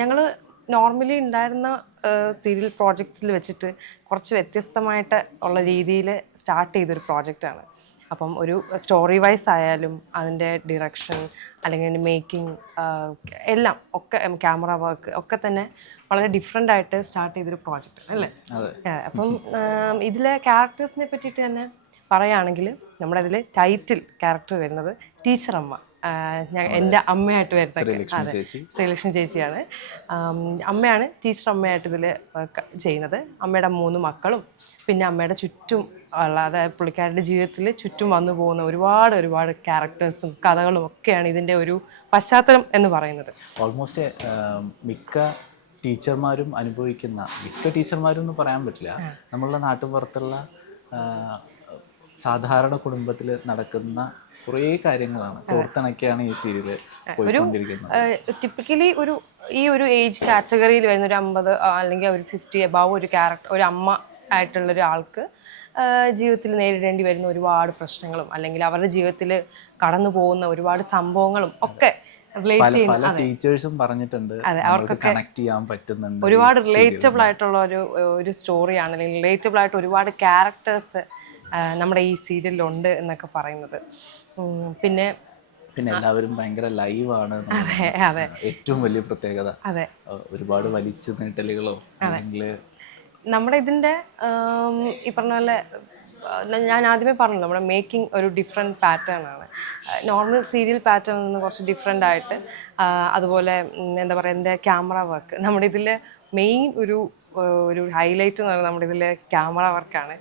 ഞങ്ങൾ നോർമലി ഉണ്ടായിരുന്ന സീരിയൽ പ്രോജക്ട്സിൽ വെച്ചിട്ട് കുറച്ച് വ്യത്യസ്തമായിട്ട് ഉള്ള രീതിയിൽ സ്റ്റാർട്ട് ചെയ്തൊരു പ്രോജക്റ്റാണ്. അപ്പം ഒരു സ്റ്റോറി വൈസ് ആയാലും അതിൻ്റെ ഡിറക്ഷൻ അല്ലെങ്കിൽ അതിൻ്റെ മേക്കിംഗ് എല്ലാം ഒക്കെ ക്യാമറ വർക്ക് ഒക്കെ തന്നെ വളരെ ഡിഫറെൻ്റ് ആയിട്ട് സ്റ്റാർട്ട് ചെയ്തൊരു പ്രോജക്റ്റ് അല്ലേ? അപ്പം ഇതിലെ ക്യാരക്ടേഴ്സിനെ പറ്റിയിട്ട് തന്നെ പറയുകയാണെങ്കിൽ നമ്മുടെ അതിൽ ടൈറ്റിൽ ക്യാരക്ടർ വരുന്നത് ടീച്ചറമ്മ. എൻ്റെ അമ്മയായിട്ട് വരുന്നത് അതെ, ശ്രീലക്ഷ്മി ചേച്ചിയാണ്. അമ്മയാണ് ടീച്ചർ അമ്മയായിട്ട് ഇതിൽ ചെയ്യുന്നത്. അമ്മയുടെ 3 മക്കളും പിന്നെ അമ്മയുടെ ചുറ്റും ഉള്ള, അതായത് പുള്ളിക്കാരുടെ ജീവിതത്തിൽ ചുറ്റും വന്നു പോകുന്ന ഒരുപാട് ക്യാരക്ടേഴ്സും കഥകളും ഒക്കെയാണ് ഇതിൻ്റെ ഒരു പശ്ചാത്തലം എന്ന് പറയുന്നത്. ഓൾമോസ്റ്റ് മിക്ക ടീച്ചർമാരും അനുഭവിക്കുന്ന, മിക്ക ടീച്ചർമാരും എന്ന് പറയാൻ പറ്റില്ല, നമ്മളുടെ നാട്ടുപുറത്തുള്ള സാധാരണ കുടുംബത്തിൽ നടക്കുന്ന കുറേ കാര്യങ്ങളാണ് കോർത്തിണക്കിയാണ് ഈ സീരിയല് പോയിക്കൊണ്ടിരിക്കുന്നത്. ടിപ്പിക്കലി ഈ ഒരു ഏജ് കാറ്റഗറിയിൽ വരുന്ന ഒരു 50 അല്ലെങ്കിൽ ഒരു 50 എബവ് ഒരു ക്യാരക്ടർ, ഒരു അമ്മ ആയിട്ടുള്ള ഒരാൾക്ക് ജീവിതത്തിൽ നേരിടേണ്ടി വരുന്ന ഒരുപാട് പ്രശ്നങ്ങളും അല്ലെങ്കിൽ അവരുടെ ജീവിതത്തിൽ കടന്നു പോകുന്ന ഒരുപാട് സംഭവങ്ങളും ഒക്കെ റിലേറ്റ് ചെയ്യുന്ന ടീച്ചേഴ്സും പറഞ്ഞിട്ടുണ്ട് അവർക്കൊക്കെ കണക്ട് ചെയ്യാൻ പറ്റുന്നുണ്ട്. ഒരുപാട് റിലേറ്റബിൾ ആയിട്ടുള്ള ഒരു സ്റ്റോറിയാണ്, അല്ലെങ്കിൽ റിലേറ്റബിൾ ആയിട്ട് ഒരുപാട് ക്യാരക്ടേഴ്സ് നമ്മുടെ ഈ സീരിയലിലുണ്ട് എന്നൊക്കെ പറയുന്നത്. പിന്നെ എല്ലാവരും ഭയങ്കര ലൈവാണ്, ഏറ്റവും വലിയ പ്രത്യേകത. അതെ, ഒരുപാട് വലിച്ചു നീട്ടലുകളോ അല്ലെങ്കിൽ നമ്മുടെ ഇതിൻ്റെ ഈ പറഞ്ഞ പോലെ ഞാൻ ആദ്യമേ പറഞ്ഞല്ലോ, നമ്മുടെ മേക്കിംഗ് ഒരു ഡിഫറെൻറ്റ് പാറ്റേൺ ആണ്. നോർമൽ സീരിയൽ പാറ്റേണിൽ നിന്ന് കുറച്ച് ഡിഫറെൻ്റ് ആയിട്ട്, അതുപോലെ എന്താ പറയുക, എൻ്റെ ക്യാമറ വർക്ക് നമ്മുടെ ഇതിൽ മെയിൻ ഒരു ഹൈലൈറ്റ് എന്ന് പറയുന്നത് നമ്മുടെ ഇതിലെ ക്യാമറ വർക്കാണ്.